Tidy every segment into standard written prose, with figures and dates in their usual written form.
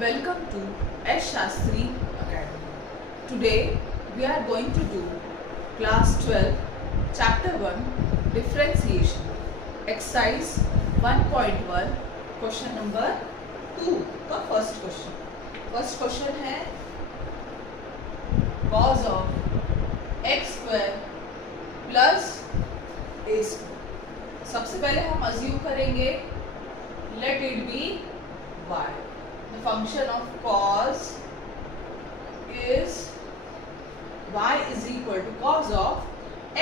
Welcome to S. Shastri Academy. Today we are going to do class 12 chapter 1 differentiation exercise 1.1 question number 2 का first question है cos of x square plus a square। सबसे पहले हम assume करेंगे let it be y। The function of cos is y is equal to cos of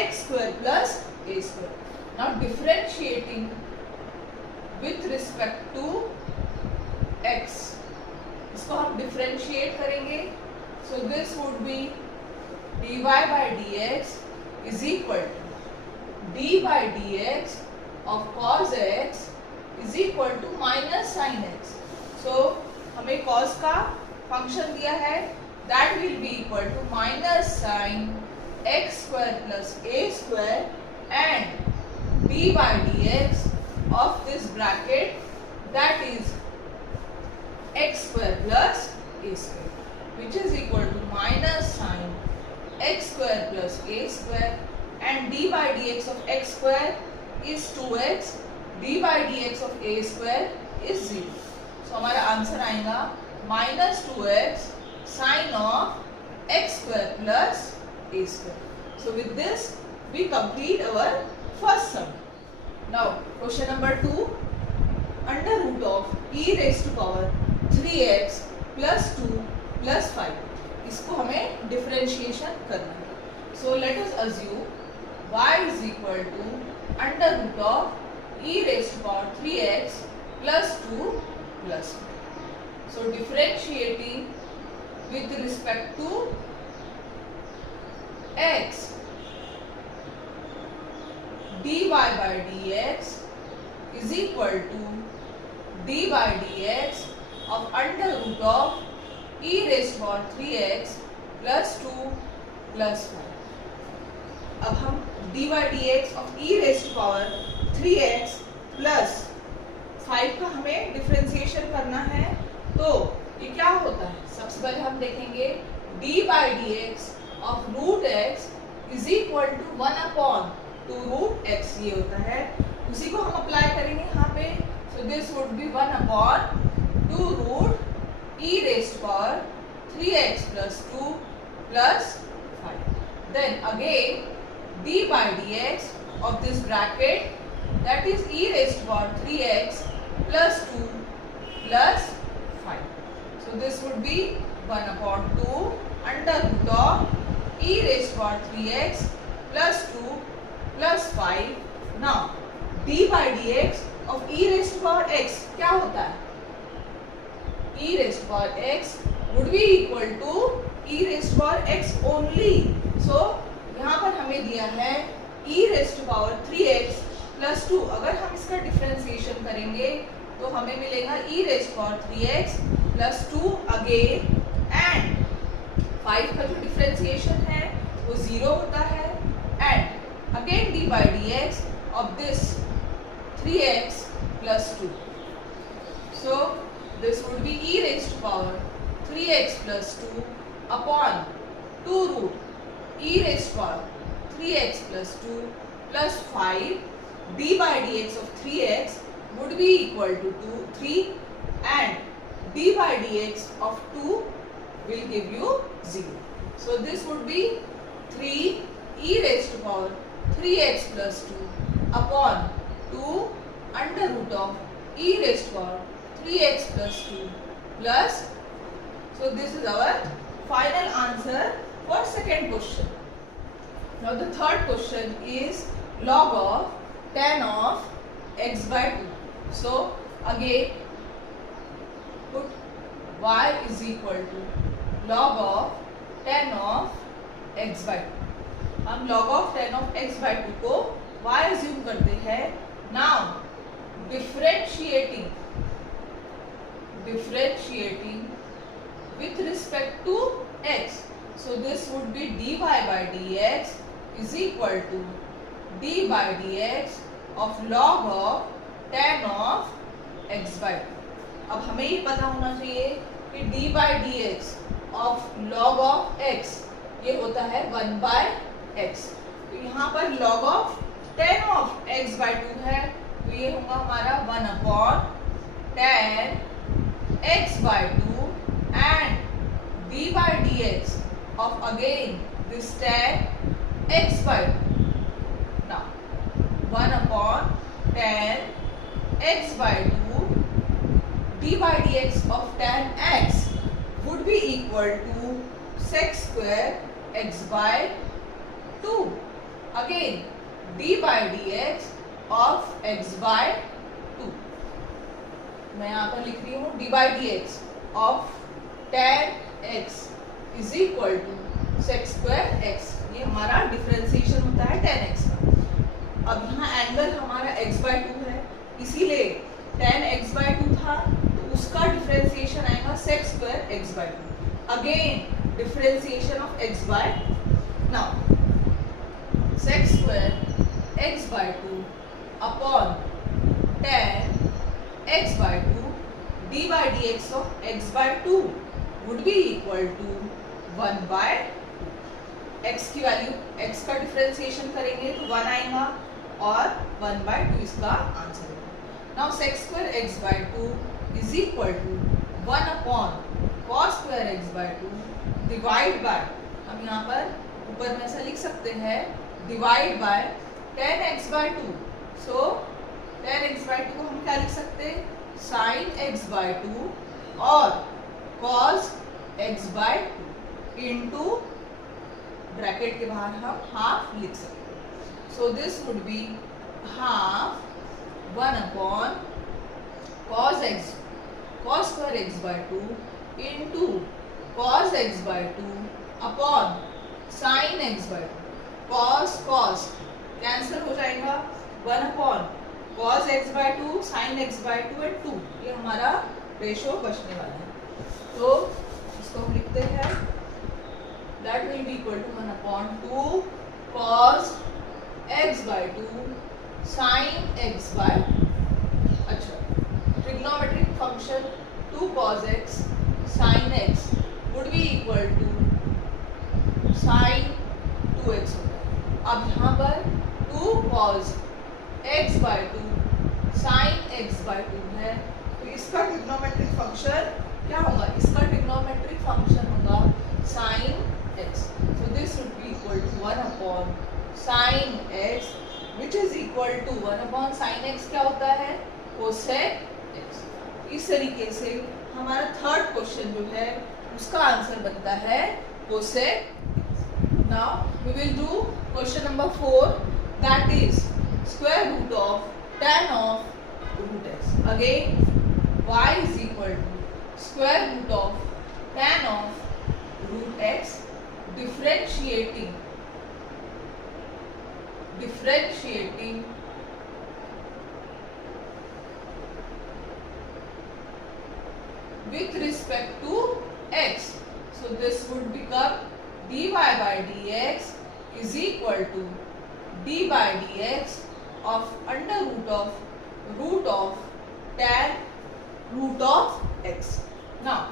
x square plus a square. Now differentiating with respect to x, इसको हम differentiate करेंगे। So this would be dy by dx is equal to d by dx of cos x is equal to minus sin x. So हमें cos का function दिया है that will be equal to minus sin x square plus a square and d by dx of this bracket that is x square plus a square which is equal to minus sin x square plus a square and d by dx of x square is 2x, d by dx of a square is 0. तो हमारा answer आएगा -2x sin of x square plus a square. So with this we complete our first sum. Now question number 2, under root of e raised to power 3x plus 2 plus 5, इसको हमें differentiation करना है. So let us assume y is equal to under root of e raised to power 3x plus 2 plus 5. So differentiating with respect to x, dy by dx is equal to d by dx of under root of e raised to power 3x plus 2 plus 5. अब हम d by dx of e raised to power 3x plus 5 का हमें differentiation करना है। तो ये क्या होता है, सबसे पहले हम देखेंगे d by dx of root x is equal to 1 upon 2 root x, ये होता है, उसी को हम अप्लाई करेंगे यहाँ पे। So this would be 1 upon 2 root e raised to power 3x plus 2 plus 5. Then again d by dx of this bracket that is e raised to power 3x plus 2 plus 5. So this would be 1 upon 2 under root of e raised to power 3x plus 2 plus 5. Now d by dx of e raised to power x क्या होता है, e raised to power x would be equal to e raised to power x only. So यहाँ पर हमें दिया है e raised to power 3x plus 2, अगर हम इसका डिफरेंशिएशन करेंगे तो हमें मिलेगा e raised to power 3x plus 2 again and 5 का जो डिफरेंशिएशन है वो 0 होता है and again d by dx of this 3x plus 2. So this would be e raised to power 3x plus 2 upon 2 root e raised to power 3x plus 2 plus 5. d by dx of 3x would be equal to 3 and d by dx of 2 will give you 0. So this would be 3 e raised to power 3x plus 2 upon 2 under root of e raised to power 3x plus 2 plus. So this is our final answer for second question. Now the third question is log of tan of x by 2. So again put y is equal to log of tan of x by 2. हम log of tan of x by 2 को y assume करते हैं। Now differentiating with respect to x, so this would be dy by dx is equal to D by d x of log of ten of x by two. अब हमें ये पता होना चाहिए कि d by d x of log of x ये होता है 1 बाय एक्स। तो यहाँ पर log of ten of x by two है, तो ये होगा हमारा 1 upon ten x by two and D by d x of again this tan x by 2. Now 1 upon tan x by 2 d by dx of tan x would be equal to sec square x by 2. Again d by dx of x by 2. मैं यहाँ पर लिख रही हूँ d by dx of tan x is equal to sec square x. ये हमारा differentiation होता है tan x का। अब यहाँ एंगल हमारा x बाय 2 है, इसीलिए tan x बाय 2 था, तो उसका डिफरेंशिएशन आएगा sec square x by 2। Again differentiation of x by, now sec square x by 2 upon tan x by 2 d by dx of x by 2 would be equal to 1 by x की value, x का differentiation करेंगे तो 1 आएगा और 1 bye 2 इसका answer होगा। Now sec square x by 2 is equal to 1 upon cos square x by 2 divide by, हम यहाँ पर ऊपर में ऐसा लिख सकते हैं divide by tan x by 2। So tan x by 2 को हम क्या लिख सकते हैं, sin x बाय 2 और cos x by 2 into bracket के बाहर हम हाफ लिख सकते हैं। So this would be half 1 upon cos square x by 2 into cos x by 2 upon sin x by 2। cos cancel हो जाएगा, 1 upon cos x by 2 sin x by 2 and 2, ये हमारा रेशो बचने वाला है। तो इसको हम लिखते हैं that will be equal to 1 upon 2 cos x by 2 sin x by, अच्छा trigonometric function 2 cos x sin x would be equal to sin 2x होता है। अब यहाँ पर 2 cos x by 2 sin x by 2 है, तो इसका ट्रिग्नोमेट्रिक फंक्शन क्या होगा, इसका ट्रिग्नोमेट्रिक फंक्शन होगा sin x। So this would be equal to 1 upon sin x which is equal to 1 upon sin x क्या होता है, cosec x। इस तरीके से हमारा थर्ड क्वेश्चन जो है उसका आंसर बनता है cosec x। Now we will do question number 4, that is square root of tan of root x। Again y is equal to square root of tan of root x differentiating with respect to x। So this would become dy by dx is equal to d by dx of under root of tan root of x। Now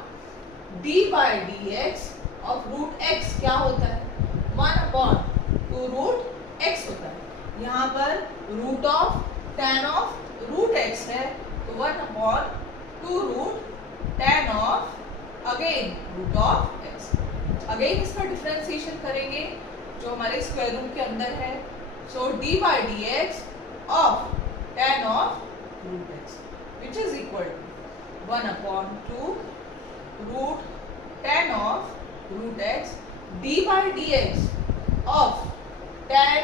d by dx of root x क्या होता है, 1 upon 2 root x होता है। यहाँ पर root of tan of root x है, तो 1 upon 2 root tan of again root of x। Again इसका डिफरेंशिएशन करेंगे जो हमारे स्क्वायर रूट के अंदर है। सो d by dx of tan of root x which is equal to 1 upon 2 root tan of root x d by dx of tan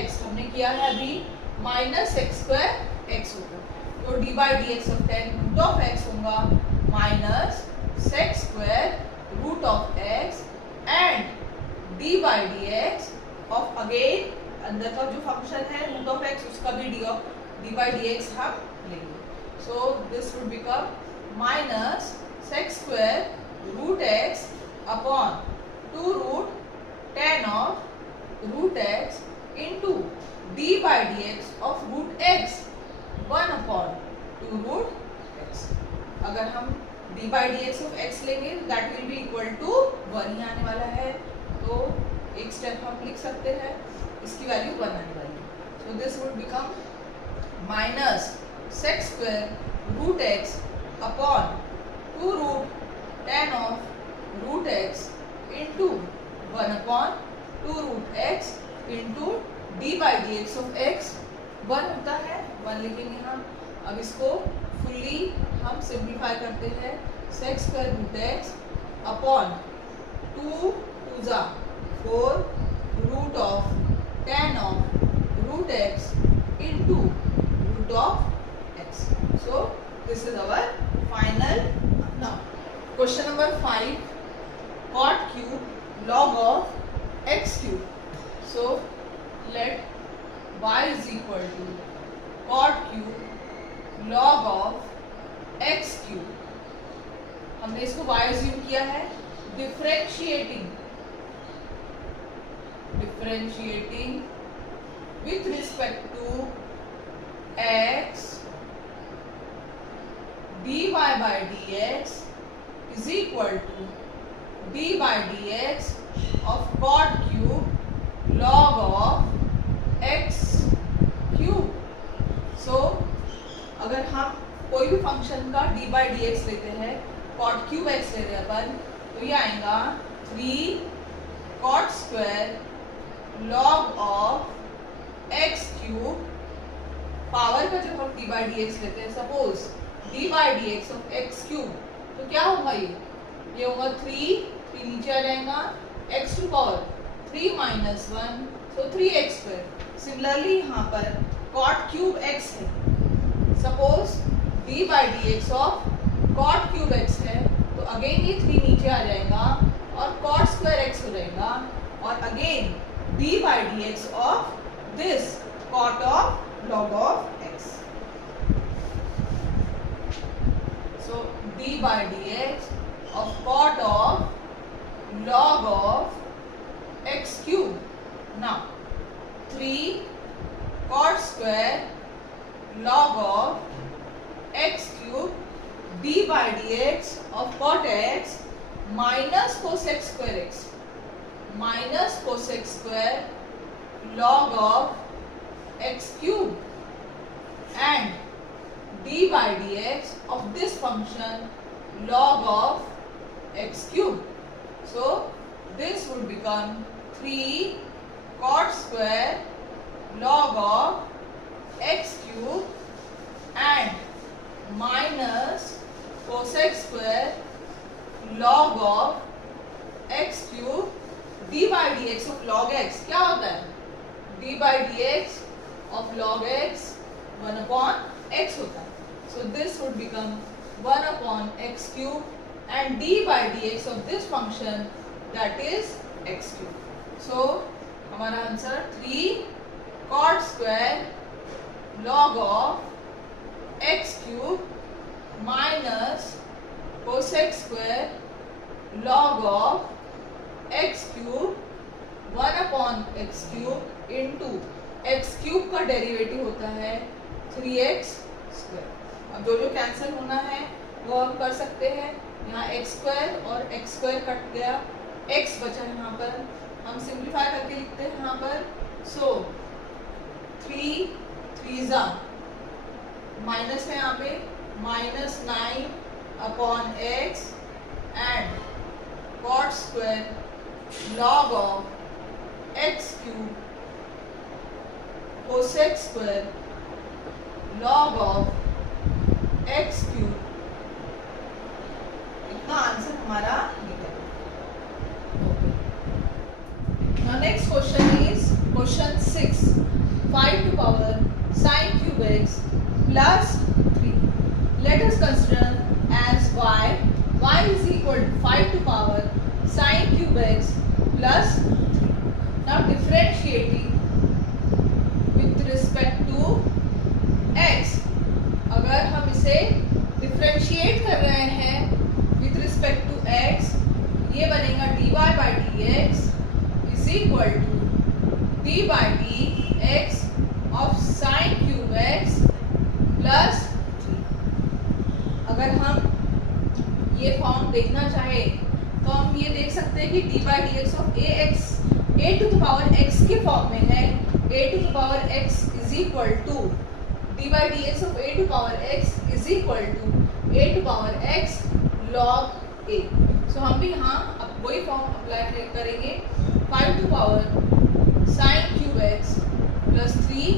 x हमने किया है अभी माइनस एक्स स्क्वायर एक्स होगा, तो d by dx of tan root of x होगा minus sec square root of x and d by dx of again अंदर का जो फंक्शन है रूट ऑफ x उसका भी d by dx हम लेंगे। So this would become minus sec square root x upon 2 root tan of root x into d by d x of root x 1/2 root x. अगर हम d by d x of x लेंगे that will be equal to 1 ही आने वाला है, तो एक step हम लिख सकते हैं, इसकी वैल्यू 1 आने वाली है। So this would become minus sec square root x upon 2 root tan of root x into 1/2 root x into d by d x of x 1 होता है, 1 लिखेंगे हम। अब इसको फुल्ली हम सिंप्लीफाई करते हैं, sec square root x upon 2 2 जा 4 root of tan of root x into root of x. So this is our final. Now question number 5, cot cube log of x cube. So let y is equal to cot cube log of x cube. हमने इसको y assume किया है, differentiating with respect to x dy by dx is equal to d by dx of cot cube log of x cube. So अगर हम कोई भी function का d by dx लेते हैं, cot cube x ले रहे हैं अपन, तो ये आएगा 3 cot square log of x cube। Power का जब हम d by dx लेते हैं, suppose d by dx of x cube, तो क्या होगा ये होगा 3 नीचे आ जाएगा, x to power 3 minus 1, so 3x square। Similarly यहाँ पर cot cube x है, suppose d by dx of cot cube x है, तो अगेन ये 3 नीचे आ जाएगा और cot square x हो जाएगा, और again d by dx of this cot of log of x। So d by dx of cot of log of x cube. Now 3 cot square log of x cube d by dx of cot x minus cosec square x minus cosec square log of x cube and d by dx of this function log of x cube. So this would become 3 cot square log of x cube and minus cosec square log of x cube d by dx of log x क्या होता है, d by dx of log x 1/x होता है। So this would become 1/x cube and d by dx of this function that is x cube. So हमारा answer 3 cot square log of x cube minus cosec square log of x cube 1/x cube into x cube का derivative होता है 3x square। अब जो cancel होना है वो हम कर सकते हैं, यहाँ x स्क्वायर और x स्क्वायर कट गया, x बचा है, यहाँ पर हम सिंप्लीफाई करके लिखते हैं यहाँ पर। सो 3 3 जा माइनस है यहाँ पे -9/x and cot square log of x cube cosec square log of x cube, इतना आंसर हमारा निकलेगा। Now next question is question 6, 5 to power sin cube x plus 3. Let us consider as y is equal to 5 to power sin cube x plus 3. Now differentiating with respect to x, अगर हम इसे differentiate कर रहे हैं with respect to x, ये बनेगा dy by dx is equal to d by dx देखना चाहे तो हम ये देख सकते हैं कि d by d x of a x a to the power x के फॉर्म में है। A to the power x is equal to d by d x of a to power x is equal to a to power x log a. सो हम भी यहाँ अब वही form apply करेंगे। 5 to power sine cube x plus 3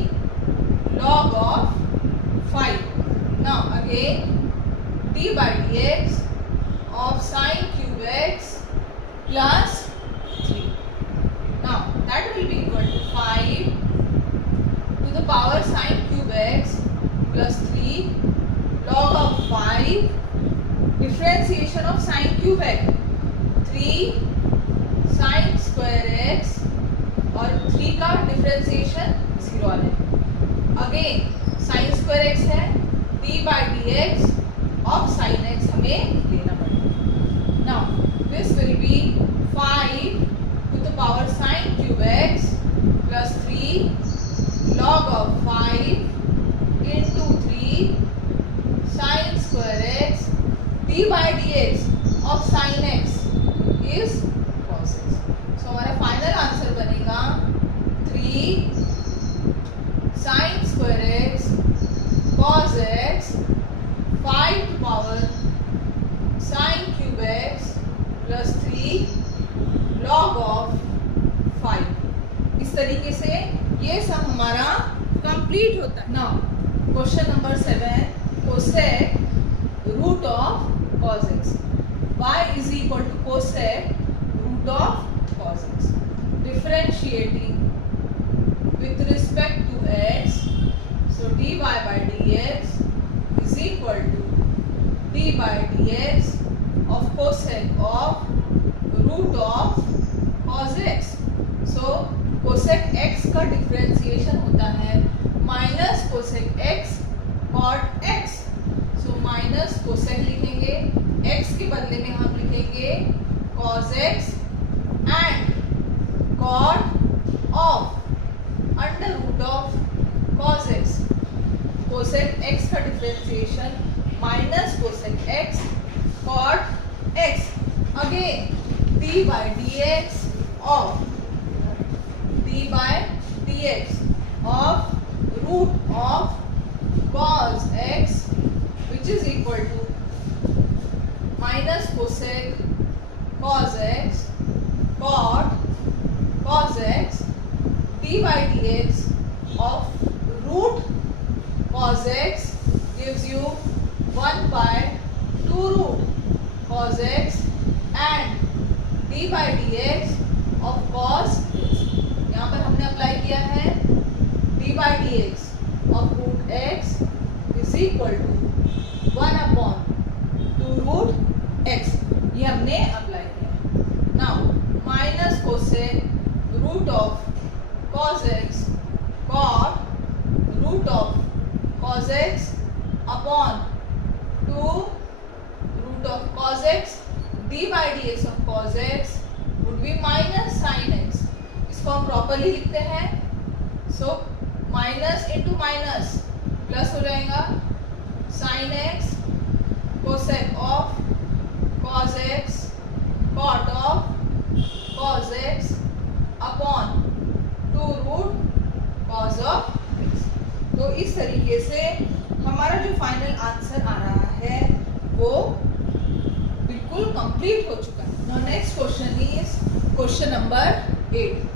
log of 5. Now again d by dx of sine cube x plus 3. Now that will be equal to 5 to the power sine cube x plus 3 log of 5 differentiation of sine cube x 3 sine square x और 3 का differentiation 0 आ जाएगा। Again sine square x है, d by d x of sine x हमें लेना पड़ेगा। Now this will be 5 to the power sine cube x plus 3 log of 5 into 3 sine square x d by d x of sine x is cos x। सो हमारा final answer बनेगा 3 sine square x cos x 5 to power sine cube x plus 3 log of 5। इस तरीके से ये सब हमारा complete होता है। Now question number 7 cosec root of cos x y is equal to cosec root of cos x differentiating with respect to x, so dy by dx is equal to d by dx of cosec of root of cos x. So cosec x का differentiation होता है minus cosec x cot x। so minus cosec लिखेंगे, x के बदले में हम लिखेंगे cos x and cot of under root of cos x। cosec x का differentiation minus cosec x cot x। Again d by dx of root of cos x which is equal to minus cosec cos x cot cos x d by dx of root cos x gives you 1 by 2 root cos x and d by dx of cos x। यहाँ पर हमने apply किया है d by dx of root x is equal to 1 upon 2 root x। ये हमने apply किया। Now minus cosec root of cos x cot root of cos x upon 2 root of cos x d by dx of cos x would be minus sin x। इसको हम properly लिखते हैं। So minus into minus plus हो जाएगा sin x cosec of cos x cot of cos x upon 2 root cos of x। तो इस तरीके से हमारा जो फाइनल आंसर आ रहा है वो बिल्कुल कंप्लीट हो चुका है। Now next question is question number 8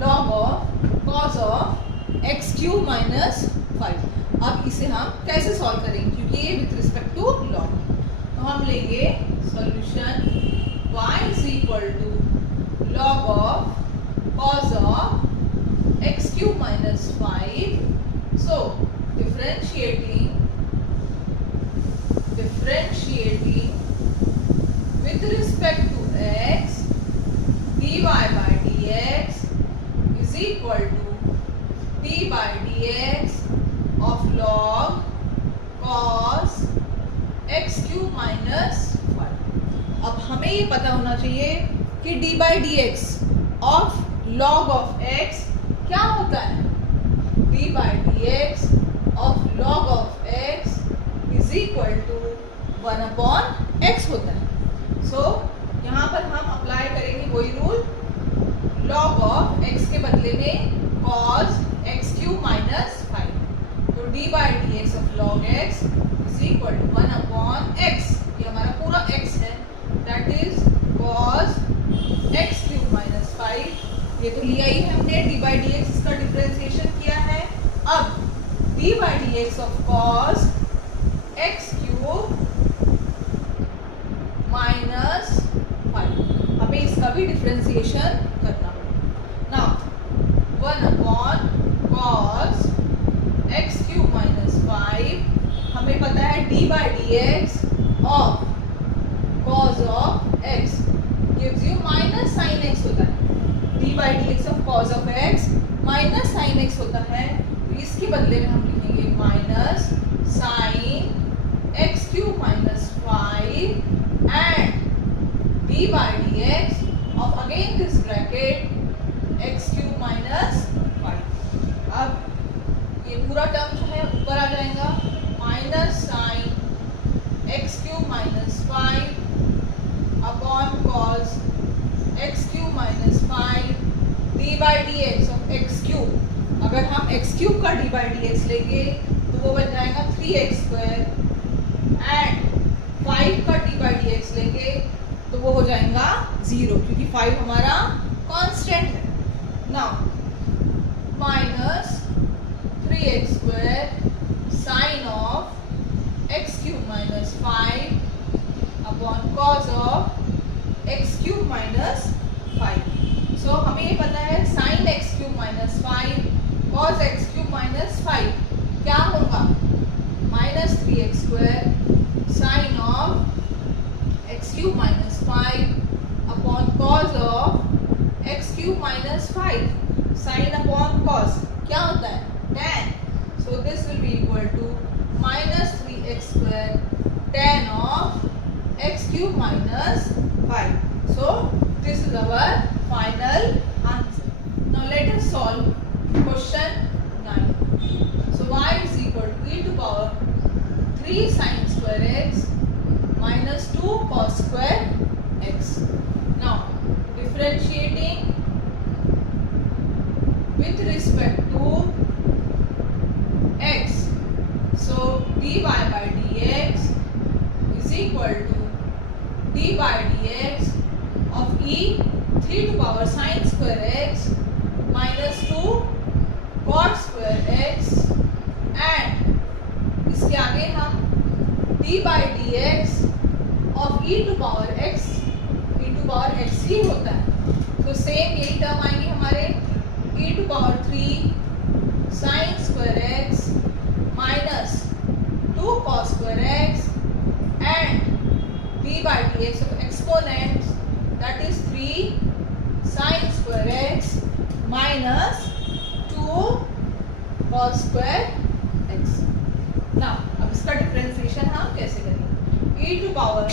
log of cos of x cube minus 5। अब इसे हम कैसे सॉल्व करेंगे क्योंकि ये विथ रिस्पेक्ट टू log। तो हम लेंगे solution y is equal to log of cos of x cube minus 5। so differentiating with respect to x dy by dx is equal to d by dx of log cos x cube minus 5। अब हमें ये पता होना चाहिए कि d by dx of log of x क्या होता है। d by dx of log of x is equal to 1 upon x होता है। सो यहाँ पर हम अप्लाई करेंगे वही रूल, log ऑफ x के बदले में cos x क्यूब माइनस 5। तो d by d x of log x is equal to 1 upon x, ये हमारा पूरा x है, that is cos x cube minus 5। ये तो लिया ही है हमने, d बाई डी एक्स इसका डिफरेंशिएशन किया है। अब d by d x of cos x cube minus 5, हमें इसका भी डिफरेंशिएशन करना पड़ेगा। Now 1 upon cos x cube minus 5, हमें पता है d by d x of cos of x gives you minus sine x होता है। d by d x of cos of x minus sine x होता है, तो इसके बदले में हम लिखेंगे minus sine x cube minus 5 and d by dx of again this bracket x cube minus 5। अब ये पूरा टर्म जो है ऊपर आ जाएगा, minus sine x cube minus 5 upon cos x cube minus 5 d by dx of x cube. अगर हम x क्यूब का d by dx लेंगे तो वो बन जाएगा 3x स्क्वायर, एंड 5 का d बाई डी एक्स लेंगे तो वो हो जाएगा 0, क्योंकि 5 हमारा कांस्टेंट है। Now minus 3x square sine of x cube minus 5 upon cos of x cube minus 5। So हमें ये पता है sine x cube minus 5 cos x cube minus 5 क्या होगा, minus 3x square sine of x cube minus 5 upon cos of x cube minus 5। Sine upon cos क्या होता है, tan। So this will be equal to minus 3x square tan of x cube minus 5। So this is our final answer. Now let us solve question 9। So y is equal to e to power 3 sin square x minus 2 cos square x। Now differentiating with respect to x, so dy by dx is equal to d by dx of e 3 to power sin square x minus 2 cot square x, and इसके आगे हम d by d x of e to power x ही होता है, तो same यही term आएंगे हमारे e to power 3 sine square x minus 2 cos square x and d by d x of exponent that is 3 sine square x minus 2 cos square x। Now अब इसका differentiation हम कैसे करेंगे, e to power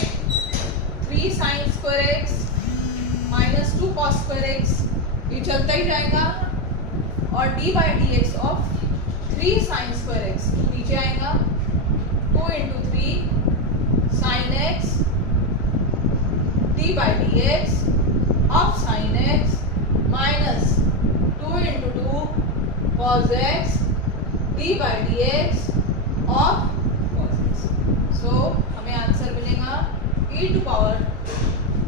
3 sine square x minus 2 cos square x, ये चलता ही जाएगा, और d by d x of 3 sine square x नीचे आएगा, 2 into 3 sine x d by d x of sine x minus 2 into 2 cos x d by d x of cos x। So हमें answer मिलेगा e to power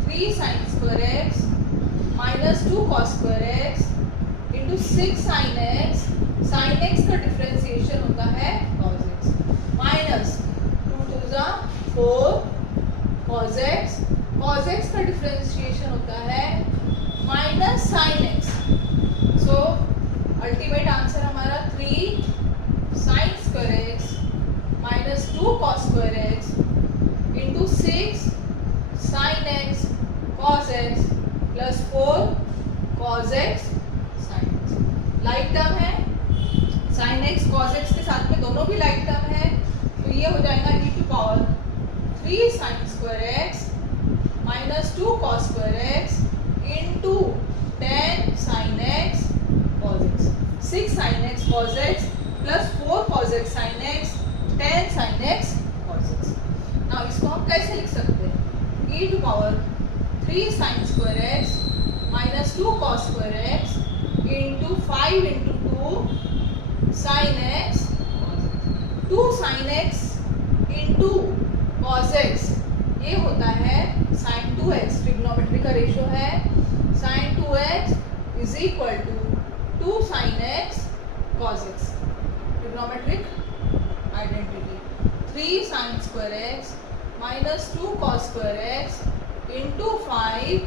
3 sine square x minus 2 cos square x into 6 sine x का differentiation होता है cos x, minus 2 2 4 cos x का differentiation होता है minus sine x। So ultimate answer हमारा 3 sine square x minus 2 cos square x into 6 sine x cos x plus 4 cos x sin x। Like term है, sine x cos x के साथ में दोनों भी लाइक टर्म है, तो ये हो जाएगा e to power 3 sine square x minus 2 cos square x into 10 sine x cos x, 6 sine x cos x plus 4 cos x sin x 10 sin x cos x। Now इसको हम कैसे लिख सकते हैं, e to power 3 sin square x minus 2 cos square x into 5 into 2 sin x 2 sin x into cos x, ये होता है sin 2x। Trigonometry का रेशियो है sin 2x is equal to 2 sin x cos x। Trigonometric identity 3 sin square x minus 2 cos square x into 5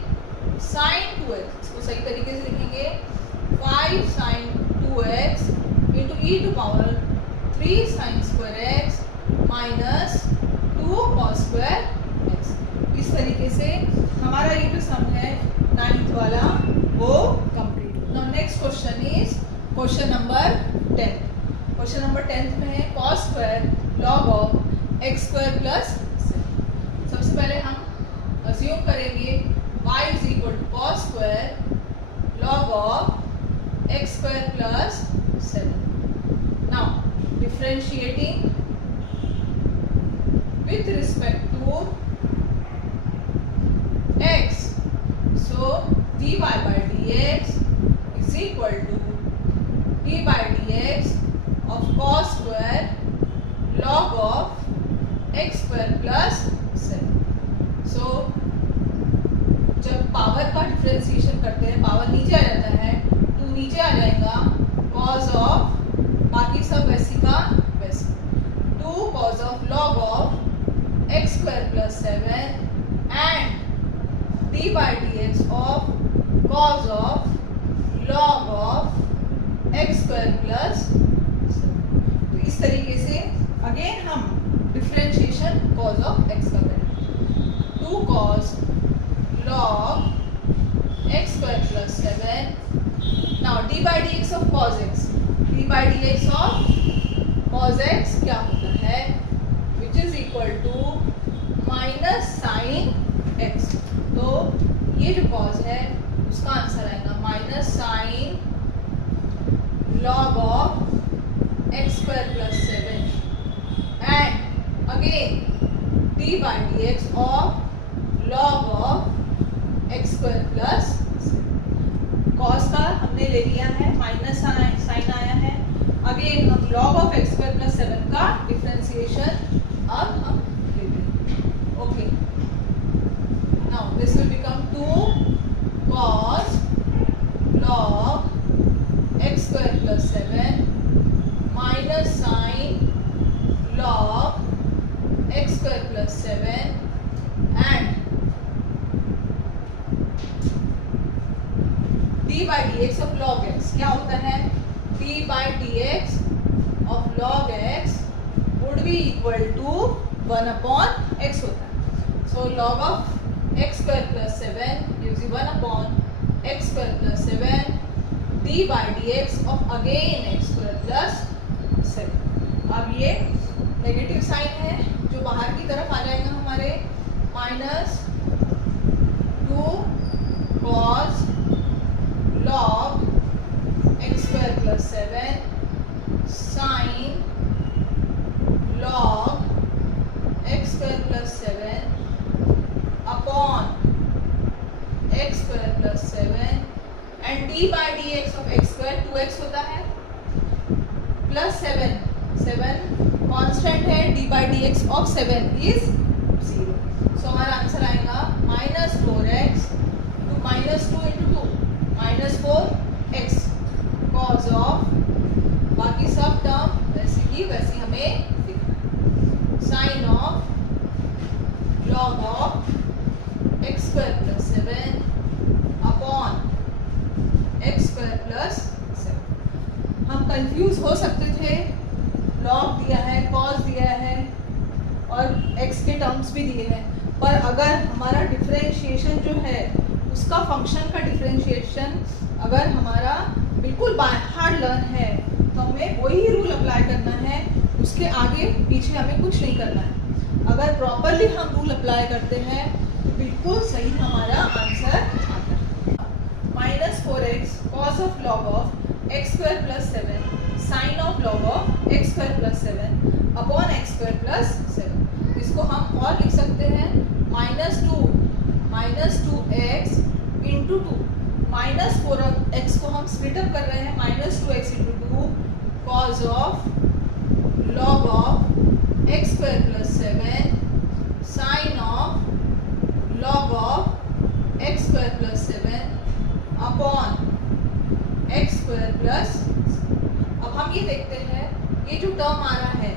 sin 2x। इसको सही तरीके से लिखेंगे 5 sin 2x into e to power 3 sin square x minus 2 cos square x। इस तरीके से हमारा ये जो सम है 9th वाला वो complete. Now next question is question number 10। Question number 10 में है cos square log of x square plus 7। सबसे पहले हम अज्यूम करेंगे y is equal to cos square log of x square plus 7। Now differentiating with respect to x, so dy by dx is equal to d by dx of cos square log of x square plus 7। so जब power का differentiation करते हैं power नीचे आ जाता है तो नीचे आ जाएगा cos ऑफ, बाकी सब वैसी का वैसी 2 cos of log of x square plus 7 and d by dx of cos of log of x square plus 7। तो इस तरीके से अगेन हम डिफरेंशिएशन cos of x का करेंगे 2 cos log x square plus 7। now d by dx of cos x, d by dx of cos x क्या होता है which is equal to minus sine x। तो ये जो cos है उसका आंसर आएगा minus sine log of x square plus 7 and again d by dx of log of x square plus 7। cos का हमने ले लिया है माइनस साइन आया है, अगेन हम log of x square plus 7 का डिफरेंशिएशन अब हम okay, now this will become 2 cos log x square plus 7 minus sin log x square plus 7 and d by dx of log x क्या होता है d by dx of log x would be equal to 1 upon x होता है। So log of x square plus 7 gives you 1 upon x square plus 7 d by dx of again x square plus 7। अब ये negative sign है जो बाहर की तरफ आ जाएगा हमारे minus 2 cos log x square plus 7 sin log x square plus 7 upon x square plus 7 and d by dx of x square 2x होता है plus 7 कांस्टेंट है d by dx of 7 is 0। so हमारा answer आएगा minus 4x to minus 2 into 2 minus 4x cos of बाकी सब term वैसे की वैसी हमें sin of log of x square plus 7 upon x square plus 7। हम कंफ्यूज हो सकते थे, log दिया है cos दिया है और x के टर्म्स भी दिए हैं, पर अगर हमारा डिफरेंशिएशन जो है उसका फंक्शन का डिफरेंशिएशन अगर हमारा बिल्कुल बाय हार्ड लर्न है तो हमें वही रूल अप्लाई करना है, उसके आगे पीछे हमें कुछ नहीं करना है। अगर प्रॉपरली हम रूल अप्लाई करते हैं तो बिल्कुल सही हमारा आंसर आता है। Minus 4x cos of log of x square plus 7 sine of log of x square plus 7 upon x square plus 7। इसको हम और लिख सकते हैं माइनस 2 -4x को हम स्प्लिट अप कर रहे हैं, -2x into 2 cos of log of x square plus 7 sine of log of x square plus 7 upon x square plus. अब हम ये देखते हैं ये जो टर्म आ रहा है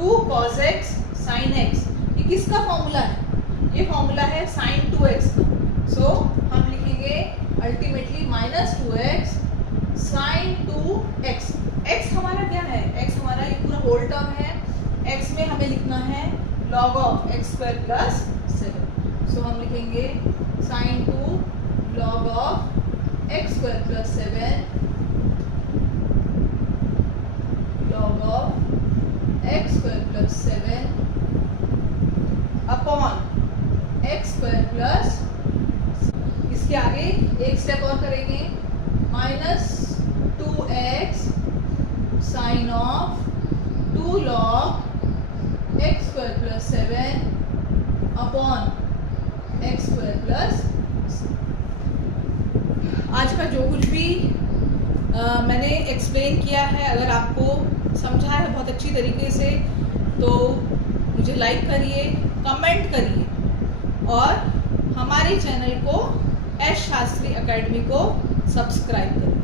2 cos x sin x, ये किसका फॉर्मूला है? ये फॉर्मूला है sin 2x का। सो हम लिखेंगे ultimately -2x sin 2x। x हमारा क्या है? x हमारा ये पूरा होल टर्म है, x में हमें लिखना है log of x square plus 7। So हम लिखेंगे sin 2 log of x square plus 7 log of x square plus 7 upon x square plus, इसके आगे एक स्टेप और करेंगे, -2x sine of 2 log x square plus 7 upon x square plus. आज का जो कुछ भी मैंने एक्सप्लेन किया है, अगर आपको समझा है बहुत अच्छी तरीके से तो मुझे लाइक करिए, कमेंट करिए और हमारे चैनल को एस शास्त्री एकेडमी को सब्सक्राइब करिए।